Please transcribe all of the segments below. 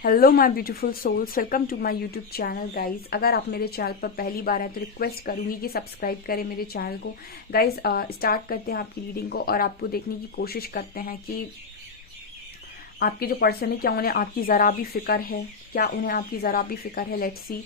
Hello my beautiful souls, welcome to my YouTube channel guys. अगर आप मेरे channel पर पहली बार हैं तो रिक्वेस्ट करूंगी कि सब्सक्राइब करें मेरे चैनल को। गाइज स्टार्ट करते हैं आपकी रीडिंग को और आपको देखने की कोशिश करते हैं कि आपके जो पर्सन है क्या उन्हें आपकी ज़रा भी फिक्र है, क्या उन्हें आपकी ज़रा भी फिक्र है। Let's see.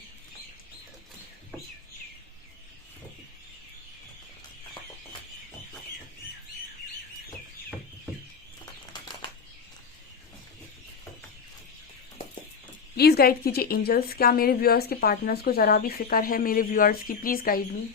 प्लीज़ गाइड कीजिए एंजल्स, क्या मेरे व्यूअर्स के पार्टनर्स को ज़रा भी फिक्र है मेरे व्यूअर्स की। Please guide me.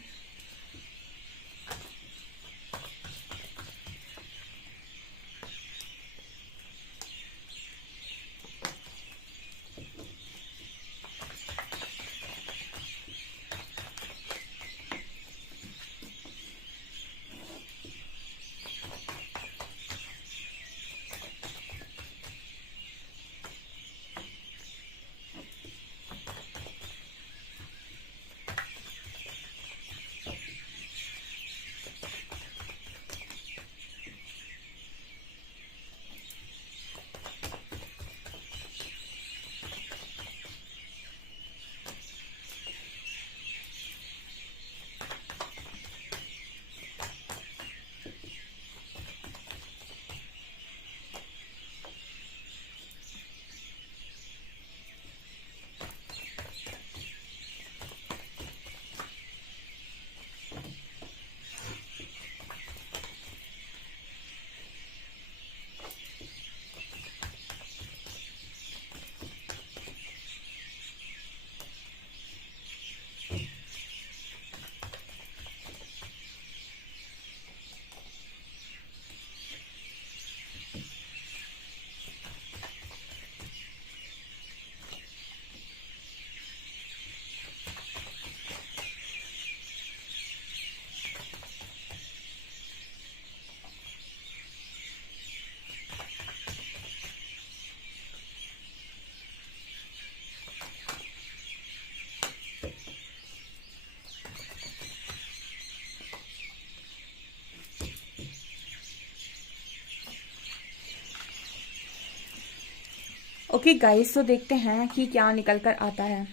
Okay guys, तो देखते हैं कि क्या निकल कर आता है,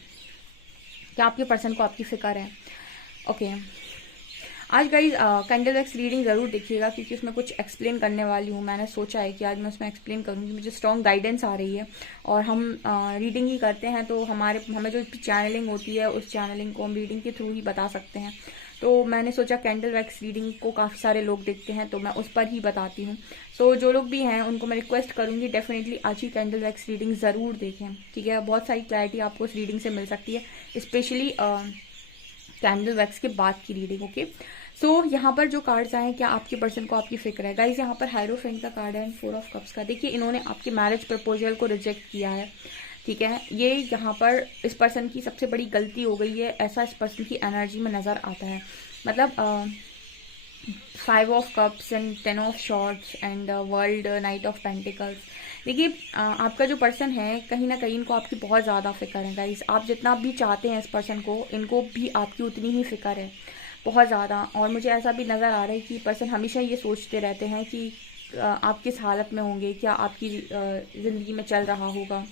क्या आपके पर्सन को आपकी फिक्र है। ओके आज गाइज कैंडल वैक्स रीडिंग ज़रूर देखिएगा क्योंकि उसमें कुछ एक्सप्लेन करने वाली हूँ। मैंने सोचा है कि आज मैं उसमें एक्सप्लेन करूँगी, मुझे स्ट्रॉन्ग गाइडेंस आ रही है। और हम रीडिंग ही करते हैं तो हमें जो चैनलिंग होती है उस चैनलिंग को हम रीडिंग के थ्रू ही बता सकते हैं। तो मैंने सोचा कैंडल वैक्स रीडिंग को काफ़ी सारे लोग देखते हैं तो मैं उस पर ही बताती हूँ। सो जो लोग भी हैं उनको मैं रिक्वेस्ट करूँगी डेफिनेटली आज ही कैंडल वैक्स रीडिंग ज़रूर देखें, ठीक है। बहुत सारी क्लैरिटी आपको उस रीडिंग से मिल सकती है, स्पेशली कैंडल वैक्स के बाद की रीडिंग। ओके सो यहाँ पर जो कार्ड्स आए हैं, क्या आपके पर्सन को आपकी फिक्र है। गाइज यहाँ पर हायरोफेंट का कार्ड है एंड 4 ऑफ कप्स का। देखिए इन्होंने आपके मैरिज प्रपोजल को रिजेक्ट किया है, ठीक है। ये यहाँ पर इस पर्सन की सबसे बड़ी गलती हो गई है, ऐसा इस पर्सन की एनर्जी में नज़र आता है। मतलब 5 of cups and 10 of shorts and world night of pentacles. देखिए आपका जो पर्सन है कहीं ना कहीं इनको आपकी बहुत ज़्यादा फिक्र है गाइस। आप जितना भी चाहते हैं इस पर्सन को, इनको भी आपकी उतनी ही फिक्र है, बहुत ज़्यादा। और मुझे ऐसा भी नज़र आ रहा है कि पर्सन हमेशा ये सोचते रहते हैं कि आप किस हालत में होंगे, क्या आपकी ज़िंदगी में चल रहा होगा,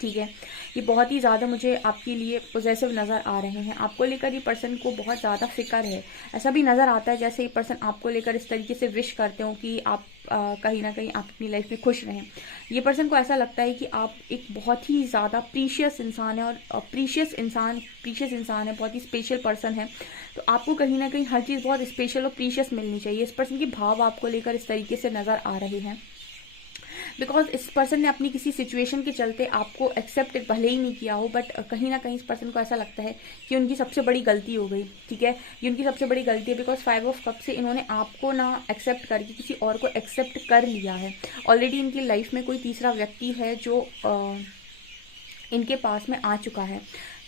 ठीक है। ये बहुत ही ज़्यादा मुझे आपके लिए पॉजेसिव नज़र आ रहे हैं। आपको लेकर ये पर्सन को बहुत ज़्यादा फिक्र है। ऐसा भी नज़र आता है जैसे ये पर्सन आपको लेकर इस तरीके से विश करते हो कि आप कहीं ना कहीं आप अपनी लाइफ में खुश रहें। ये पर्सन को ऐसा लगता है कि आप एक बहुत ही ज़्यादा प्रीशियस इंसान है, और प्रीशियस इंसान है, बहुत ही स्पेशल पर्सन है। तो आपको कहीं ना कहीं हर चीज़ बहुत स्पेशल और प्रीशियस मिलनी चाहिए। इस पर्सन के भाव आपको लेकर इस तरीके से नज़र आ रहे हैं बिकॉज इस पर्सन ने अपनी किसी सिचुएशन के चलते आपको एक्सेप्ट भले ही नहीं किया हो, बट कहीं ना कहीं इस पर्सन को ऐसा लगता है कि उनकी सबसे बड़ी गलती हो गई, ठीक है। ये उनकी सबसे बड़ी गलती है बिकॉज 5 ऑफ कप से इन्होंने आपको ना एक्सेप्ट करके किसी और को एक्सेप्ट कर लिया है। ऑलरेडी इनकी लाइफ में कोई तीसरा व्यक्ति है जो इनके पास में आ चुका है,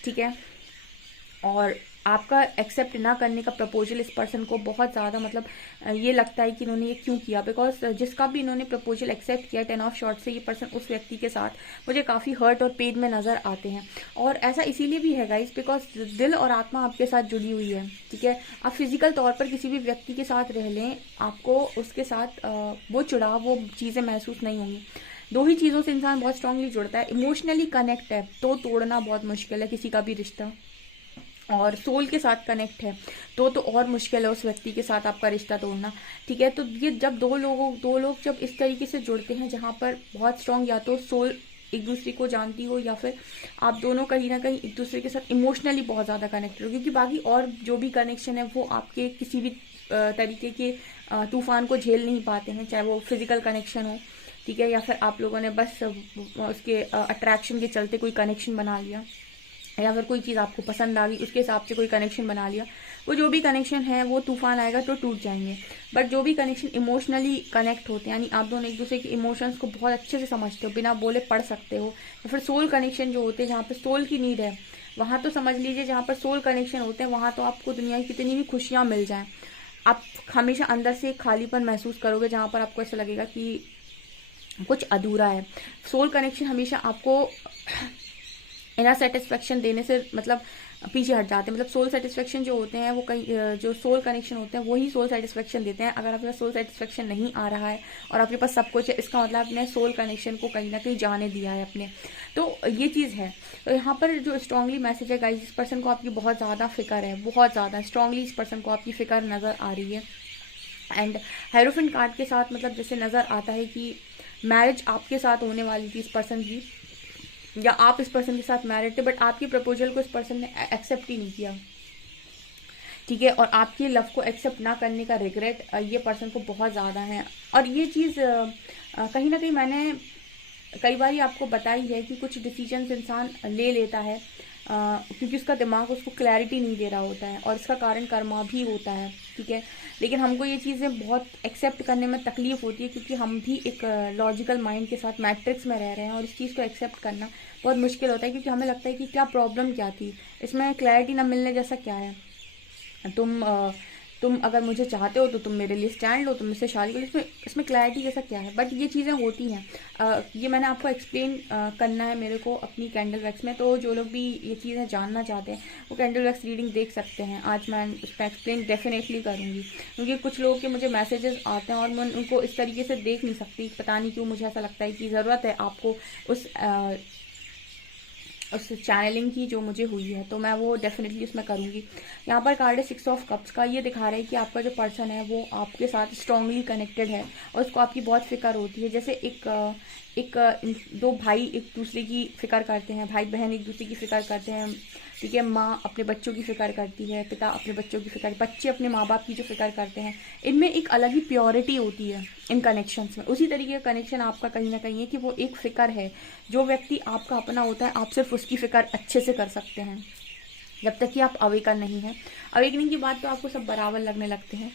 ठीक है। और आपका एक्सेप्ट ना करने का प्रपोजल इस पर्सन को बहुत ज़्यादा मतलब ये लगता है कि इन्होंने ये क्यों किया, बिकॉज जिसका भी इन्होंने प्रपोजल एक्सेप्ट किया 10 ऑफ शॉर्ट से, ये पर्सन उस व्यक्ति के साथ मुझे काफ़ी हर्ट और पेन में नज़र आते हैं। और ऐसा इसीलिए भी है गाइस बिकॉज दिल और आत्मा आपके साथ जुड़ी हुई है, ठीक है। आप फिजिकल तौर पर किसी भी व्यक्ति के साथ रह लें, आपको उसके साथ वो जुड़ाव, वो चीज़ें महसूस नहीं होंगी, दो ही चीज़ों से इंसान बहुत स्ट्रांगली जुड़ता है। इमोशनली कनेक्ट है तो तोड़ना बहुत मुश्किल है किसी का भी रिश्ता, और सोल के साथ कनेक्ट है तो और मुश्किल है उस व्यक्ति के साथ आपका रिश्ता तोड़ना। ठीक है, तो ये जब दो लोग जब इस तरीके से जुड़ते हैं जहाँ पर बहुत स्ट्रांग या तो सोल एक दूसरे को जानती हो, या फिर आप दोनों कहीं ना कहीं एक दूसरे के साथ इमोशनली बहुत ज़्यादा कनेक्टेड हो, क्योंकि बाकी और जो भी कनेक्शन है वो आपके किसी भी तरीके के तूफान को झेल नहीं पाते हैं, चाहे वो फिजिकल कनेक्शन हो, ठीक है, या फिर आप लोगों ने बस उसके अट्रैक्शन के चलते कोई कनेक्शन बना लिया, या फिर कोई चीज़ आपको पसंद आ गई उसके हिसाब से कोई कनेक्शन बना लिया। वो जो भी कनेक्शन है वो तूफान आएगा तो टूट जाएंगे। बट जो भी कनेक्शन इमोशनली कनेक्ट होते हैं, यानी आप दोनों एक दूसरे के इमोशंस को बहुत अच्छे से समझते हो, बिना बोले पढ़ सकते हो, या फिर सोल कनेक्शन जो होते हैं जहाँ पर सोल की नीड है, वहाँ तो समझ लीजिए जहाँ पर सोल कनेक्शन होते हैं वहाँ तो आपको दुनिया की कितनी भी खुशियाँ मिल जाएं, आप हमेशा अंदर से एक खालीपन महसूस करोगे जहाँ पर आपको ऐसा लगेगा कि कुछ अधूरा है। सोल कनेक्शन हमेशा आपको इनर सेटिस्फेक्शन देने से मतलब पीछे हट जाते हैं। मतलब सोल सेटिस्फेक्शन जो होते हैं वो कहीं जो सोल कनेक्शन होते हैं वही सोल सेटिस्फेक्शन देते हैं। अगर आपके पास सोल सेटिस्फेक्शन नहीं आ रहा है और आपके पास सब कुछ है, इसका मतलब आपने सोल कनेक्शन को कहीं ना कहीं जाने दिया है अपने, तो ये चीज़ है। तो यहाँ पर जो स्ट्रांगली मैसेज है गाइस, इस पर्सन को आपकी बहुत ज़्यादा फिक्र है, बहुत ज़्यादा स्ट्रांगली इस पर्सन को आपकी फिक्र नज़र आ रही है। एंड हेरोफिन कार्ड के साथ मतलब जैसे नज़र आता है कि मैरिज आपके साथ होने वाली थी इस पर्सन की, या आप इस पर्सन के साथ मैरिड थे, बट आपकी प्रपोजल को इस पर्सन ने एक्सेप्ट ही नहीं किया। ठीक है, और आपकी लव को एक्सेप्ट ना करने का रिग्रेट ये पर्सन को बहुत ज़्यादा है। और ये चीज़ कहीं ना कहीं मैंने कई बार आपको बताई है कि कुछ डिसीजंस इंसान ले लेता है क्योंकि उसका दिमाग उसको क्लैरिटी नहीं दे रहा होता है, और इसका कारण कर्मा भी होता है। ठीक है, लेकिन हमको ये चीज़ें बहुत एक्सेप्ट करने में तकलीफ होती है क्योंकि हम भी एक लॉजिकल माइंड के साथ मैट्रिक्स में रह रहे हैं, और इस चीज़ को एक्सेप्ट करना बहुत मुश्किल होता है क्योंकि हमें लगता है कि क्या प्रॉब्लम क्या थी, इसमें क्लैरिटी ना मिलने जैसा क्या है। तुम अगर मुझे चाहते हो तो तुम मेरे लिए स्टैंड लो, तुम मुझसे शादी करो, इसमें क्लैरिटी जैसा क्या है। बट ये चीज़ें होती हैं, ये मैंने आपको एक्सप्लेन करना है मेरे को अपनी कैंडल वैक्स में। तो जो लोग भी ये चीज़ें जानना चाहते हैं वो कैंडल वैक्स रीडिंग देख सकते हैं। आज मैं उस पर एक्सप्लेन डेफिनेटली करूँगी क्योंकि कुछ लोगों के मुझे मैसेजेस आते हैं और मैं उनको इस तरीके से देख नहीं सकती, पता नहीं क्यों मुझे ऐसा लगता है कि ज़रूरत है आपको उस चैनलिंग की जो मुझे हुई है, तो मैं वो डेफिनेटली उसमें करूँगी। यहाँ पर कार्ड है 6 ऑफ कप्स का, ये दिखा रहा है कि आपका जो पर्सन है वो आपके साथ स्ट्रांगली कनेक्टेड है और उसको आपकी बहुत फिक्र होती है। जैसे एक दो भाई एक दूसरे की फिक्र करते हैं, भाई बहन एक दूसरे की फिक्र करते हैं। ठीक है, माँ अपने बच्चों की फिक्र करती है, पिता अपने बच्चों की फिक्र, बच्चे अपने माँ बाप की जो फिक्र करते हैं, इनमें एक अलग ही प्योरिटी होती है इन कनेक्शंस में। उसी तरीके का कनेक्शन आपका कहीं ना कहीं है कि वो एक फिक्र है। जो व्यक्ति आपका अपना होता है आप सिर्फ उसकी फिक्र अच्छे से कर सकते हैं जब तक कि आप अवेकन नहीं है। अवेकनिंग की बात तो आपको सब बराबर लगने लगते हैं।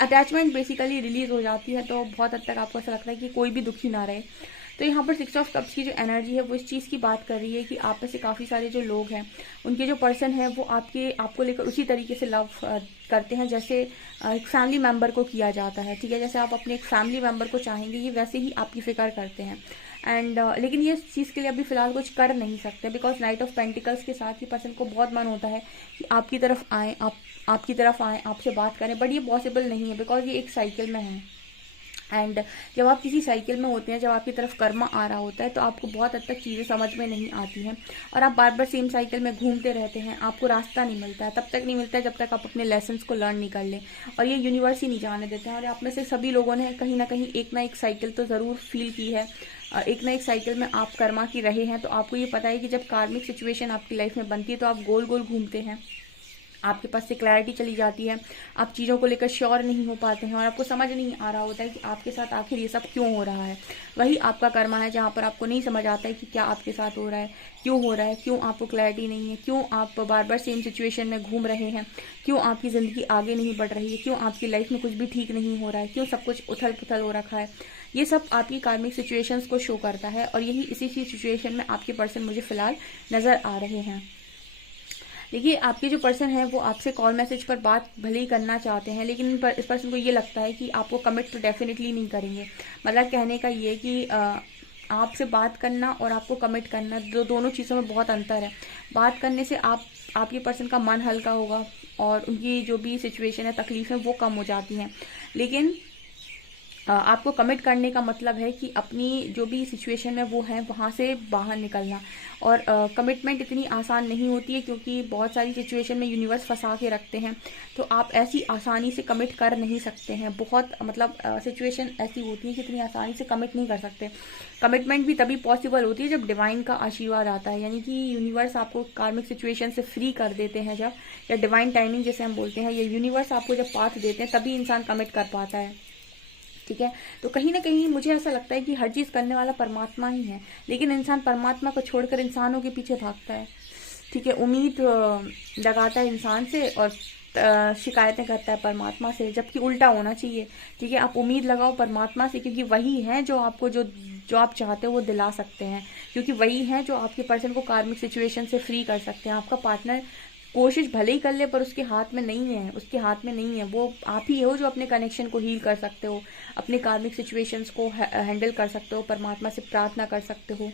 अटैचमेंट बेसिकली रिलीज हो जाती है तो बहुत हद तक आपको ऐसा लगता है कि कोई भी दुखी ना रहे। तो यहाँ पर 6 ऑफ कप्स की जो एनर्जी है वो इस चीज़ की बात कर रही है कि आप में से काफ़ी सारे जो लोग हैं उनके जो पर्सन है वो आपको लेकर उसी तरीके से लव करते हैं जैसे एक फैमिली मेम्बर को किया जाता है। ठीक है, जैसे आप अपने एक फैमिली मेम्बर को चाहेंगे ये वैसे ही आपकी फिक्र करते हैं। एंड लेकिन ये चीज़ के लिए अभी फिलहाल कुछ कर नहीं सकते बिकॉज नाइट ऑफ पेंटिकल्स के साथ ही पर्सन को बहुत मन होता है कि आपकी तरफ आएँ, आपकी तरफ आएँ, आपसे बात करें, बट ये पॉसिबल नहीं है बिकॉज ये एक साइकिल में है। एंड जब आप किसी साइकिल में होते हैं, जब आपकी तरफ कर्मा आ रहा होता है तो आपको बहुत हद तक चीज़ें समझ में नहीं आती हैं और आप बार बार सेम साइकिल में घूमते रहते हैं। आपको रास्ता नहीं मिलता है, तब तक नहीं मिलता है जब तक आप अपने लेसन्स को लर्न नहीं कर लें, और ये यूनिवर्स ही नहीं जाने देते हैं। और आप में से सभी लोगों ने कहीं ना कहीं एक ना एक साइकिल तो ज़रूर फील की है, एक ना एक साइकिल में आप कर्मा की रहे हैं। तो आपको ये पता है कि जब कार्मिक सिचुएशन आपकी लाइफ में बनती है तो आप गोल गोल घूमते हैं, आपके पास से क्लैरिटी चली जाती है, आप चीज़ों को लेकर श्योर नहीं हो पाते हैं और आपको समझ नहीं आ रहा होता है कि आपके साथ आखिर ये सब क्यों हो रहा है। वही आपका कर्मा है जहाँ पर आपको नहीं समझ आता है कि क्या आपके साथ हो रहा है, क्यों हो रहा है, क्यों आपको क्लैरिटी नहीं है, क्यों आप बार बार सेम सिचुएशन में घूम रहे हैं, क्यों आपकी ज़िंदगी आगे नहीं बढ़ रही है, क्यों आपकी लाइफ में कुछ भी ठीक नहीं हो रहा है, क्यों सब कुछ उथल पुथल हो रखा है। ये सब आपकी कार्मिक सिचुएशंस को शो करता है और यही इसी सिचुएशन में आपके पर्सन मुझे फिलहाल नज़र आ रहे हैं। देखिए, आपके जो पर्सन है वो आपसे कॉल मैसेज पर बात भले ही करना चाहते हैं, लेकिन इस पर्सन को ये लगता है कि आपको कमिट तो डेफिनेटली नहीं करेंगे। मतलब कहने का ये कि आपसे बात करना और आपको कमिट करना दोनों चीज़ों में बहुत अंतर है। बात करने से आपके पर्सन का मन हल्का होगा और उनकी जो भी सिचुएशन है, तकलीफ़ें वो कम हो जाती हैं, लेकिन आपको कमिट करने का मतलब है कि अपनी जो भी सिचुएशन है वो है वहाँ से बाहर निकलना। और कमिटमेंट इतनी आसान नहीं होती है, क्योंकि बहुत सारी सिचुएशन में यूनिवर्स फंसा के रखते हैं, तो आप ऐसी आसानी से कमिट कर नहीं सकते हैं। बहुत मतलब सिचुएशन ऐसी होती है कि इतनी आसानी से कमिट नहीं कर सकते। कमिटमेंट भी तभी पॉसिबल होती है जब डिवाइन का आशीर्वाद आता है, यानी कि यूनिवर्स आपको कार्मिक सिचुएशन से फ्री कर देते हैं जब, या डिवाइन टाइमिंग जैसे हम बोलते हैं, ये यूनिवर्स आपको जब पाथ देते हैं तभी इंसान कमिट कर पाता है। ठीक है, तो कहीं ना कहीं मुझे ऐसा लगता है कि हर चीज़ करने वाला परमात्मा ही है, लेकिन इंसान परमात्मा को छोड़कर इंसानों के पीछे भागता है। ठीक है, उम्मीद लगाता है इंसान से और शिकायतें करता है परमात्मा से, जबकि उल्टा होना चाहिए। ठीक है, आप उम्मीद लगाओ परमात्मा से, क्योंकि वही है जो आपको जो आप चाहते हो वो दिला सकते हैं, क्योंकि वही है जो आपके पर्सन को कार्मिक सिचुएशन से फ्री कर सकते हैं। आपका पार्टनर कोशिश भले ही कर ले पर उसके हाथ में नहीं है, उसके हाथ में नहीं है। वो आप ही हो जो अपने कनेक्शन को हील कर सकते हो, अपने कार्मिक सिचुएशंस को हैंडल कर सकते हो, परमात्मा से प्रार्थना कर सकते हो,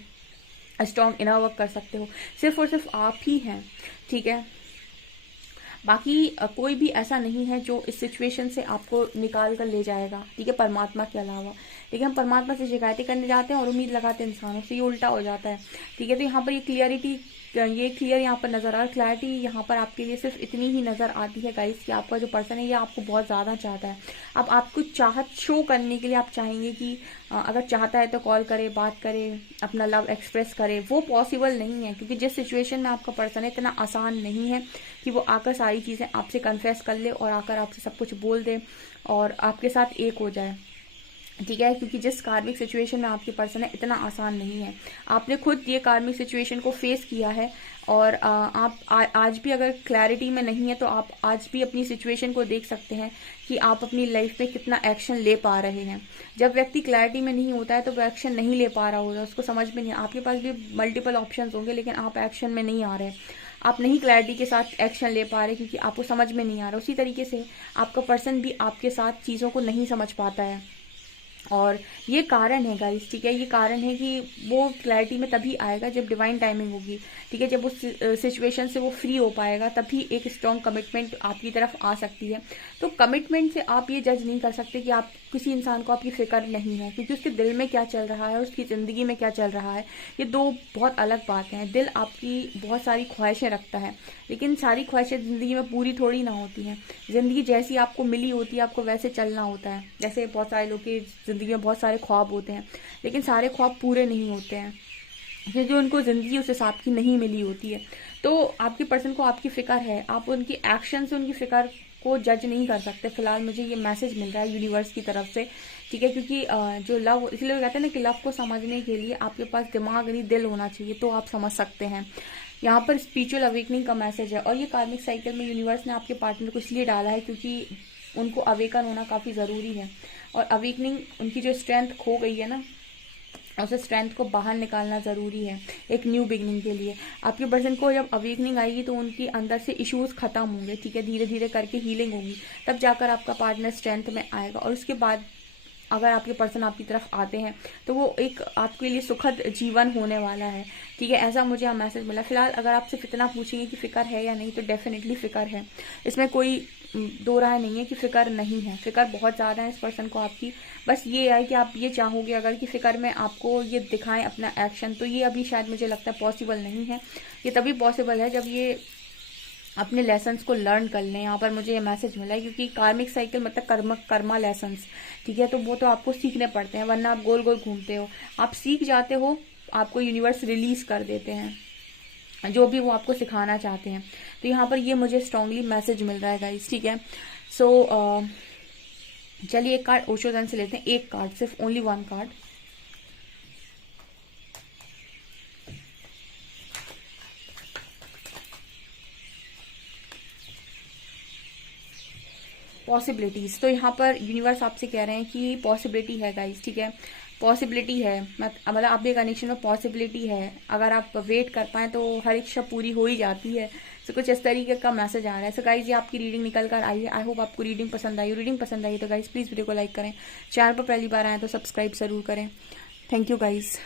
स्ट्रॉन्ग इनर वर्क कर सकते हो। सिर्फ और सिर्फ आप ही हैं। ठीक है, बाकी कोई भी ऐसा नहीं है जो इस सिचुएशन से आपको निकाल कर ले जाएगा। ठीक है, परमात्मा के अलावा। लेकिन हम परमात्मा से शिकायतें करने जाते हैं और उम्मीद लगाते हैं इंसानों से, ये उल्टा हो जाता है। ठीक है, तो यहाँ पर ये क्लियरिटी, ये क्लियर यहाँ पर नज़र आ रहा है। क्लैरिटी यहाँ पर आपके लिए सिर्फ इतनी ही नज़र आती है गाइस कि आपका जो पर्सन है ये आपको बहुत ज़्यादा चाहता है। अब आपको चाहत शो करने के लिए आप चाहेंगे कि अगर चाहता है तो कॉल करे, बात करे, अपना लव एक्सप्रेस करे। वो पॉसिबल नहीं है, क्योंकि जिस सिचुएशन में आपका पर्सन है इतना आसान नहीं है कि वो आकर सारी चीज़ें आपसे कन्फेस कर ले और आकर आपसे सब कुछ बोल दे और आपके साथ एक हो जाए। ठीक है, क्योंकि जिस कार्मिक सिचुएशन में आपके पर्सन है इतना आसान नहीं है। आपने खुद ये कार्मिक सिचुएशन को फेस किया है और आप आज भी अगर क्लैरिटी में नहीं है तो आप आज भी अपनी सिचुएशन को देख सकते हैं कि आप अपनी लाइफ में कितना एक्शन ले पा रहे हैं। जब व्यक्ति क्लैरिटी में नहीं होता है तो वो एक्शन नहीं ले पा रहा होता, उसको समझ में नहीं। आपके पास भी मल्टीपल ऑप्शंस होंगे लेकिन आप एक्शन में नहीं आ रहे, आप नहीं क्लैरिटी के साथ एक्शन ले पा रहे क्योंकि आपको समझ में नहीं आ रहा। उसी तरीके से आपका पर्सन भी आपके साथ चीज़ों को नहीं समझ पाता है और ये कारण है गाइस। ठीक है, ये कारण है कि वो क्लैरिटी में तभी आएगा जब डिवाइन टाइमिंग होगी। ठीक है, जब उस सिचुएशन से वो फ्री हो पाएगा तभी एक स्ट्रॉन्ग कमिटमेंट आपकी तरफ आ सकती है। तो कमिटमेंट से आप ये जज नहीं कर सकते कि आप किसी इंसान को आपकी फिक्र नहीं है, क्योंकि उसके दिल में क्या चल रहा है, उसकी ज़िंदगी में क्या चल रहा है, ये दो बहुत अलग बातें हैं। दिल आपकी बहुत सारी ख्वाहिशें रखता है, लेकिन सारी ख्वाहिशें ज़िंदगी में पूरी थोड़ी ना होती हैं। ज़िंदगी जैसी आपको मिली होती है आपको वैसे चलना होता है। जैसे बहुत सारे लोग की ज़िंदगी में बहुत सारे ख्वाब होते हैं, लेकिन सारे ख्वाब पूरे नहीं होते हैं क्योंकि उनको ज़िंदगी उस हिसाब की नहीं मिली होती है। तो आपके पर्सन को आपकी फ़िक्र है, आप उनकी एक्शन से उनकी फ़िक्र को जज नहीं कर सकते। फिलहाल मुझे ये मैसेज मिल रहा है यूनिवर्स की तरफ से। ठीक है, क्योंकि जो लव, इसलिए कहते हैं ना कि लव को समझने के लिए आपके पास दिमाग नहीं दिल होना चाहिए, तो आप समझ सकते हैं। यहाँ पर स्पिरिचुअल अवेकनिंग का मैसेज है और ये कार्मिक साइकिल में यूनिवर्स ने आपके पार्टनर को इसलिए डाला है क्योंकि उनको अवेकन होना काफ़ी ज़रूरी है। और अवेकनिंग, उनकी जो स्ट्रेंथ खो गई है ना, उस स्ट्रेंथ को बाहर निकालना ज़रूरी है एक न्यू बिगनिंग के लिए। आपके पर्सन को जब अवेकनिंग आएगी तो उनके अंदर से इश्यूज खत्म होंगे। ठीक है, धीरे धीरे करके हीलिंग होगी, तब जाकर आपका पार्टनर स्ट्रेंथ में आएगा। और उसके बाद अगर आपके पर्सन आपकी तरफ आते हैं तो वो एक आपके लिए सुखद जीवन होने वाला है। ठीक है, ऐसा मुझे मैसेज मिला। फिलहाल अगर आप सिर्फ इतना पूछेंगे कि फ़िक्र है या नहीं, तो डेफिनेटली फ़िक्र है, इसमें कोई दो राय नहीं है कि फ़िक्र नहीं है। फ़िक्र बहुत ज़्यादा है इस पर्सन को आपकी। बस ये है कि आप ये चाहोगे अगर कि फ़िक्र में आपको ये दिखाएं अपना एक्शन, तो ये अभी शायद मुझे लगता है पॉसिबल नहीं है। ये तभी पॉसिबल है जब ये अपने लेसन्स को लर्न कर लें। यहाँ पर मुझे ये मैसेज मिला है क्योंकि कार्मिक साइकिल मतलब कर्मा लेसन्स। ठीक है, तो वो तो आपको सीखने पड़ते हैं, वरना आप गोल गोल घूमते हो। आप सीख जाते हो, आपको यूनिवर्स रिलीज कर देते हैं जो भी वो आपको सिखाना चाहते हैं। तो यहाँ पर ये मुझे स्ट्रांगली मैसेज मिल रहा है गाइस। ठीक है, सो चलिए एक कार्ड ओशो जन से लेते हैं, एक कार्ड, सिर्फ ओनली वन कार्ड। पॉसिबिलिटीज, तो यहाँ पर यूनिवर्स आपसे कह रहे हैं कि पॉसिबिलिटी है गाइस। ठीक है, पॉसिबिलिटी है, मतलब आपके कनेक्शन में पॉसिबिलिटी है। अगर आप वेट कर पाएँ तो हर इच्छा पूरी हो ही जाती है। तो कुछ इस तरीके का मैसेज आ रहा है। सो गाइस, ये आपकी रीडिंग निकल कर आई है। आई होप आपको रीडिंग पसंद आई। रीडिंग पसंद आई तो गाइस प्लीज़ वीडियो को लाइक करें, चैनल पर पहली बार आए तो सब्सक्राइब ज़रूर करें। Thank you guys.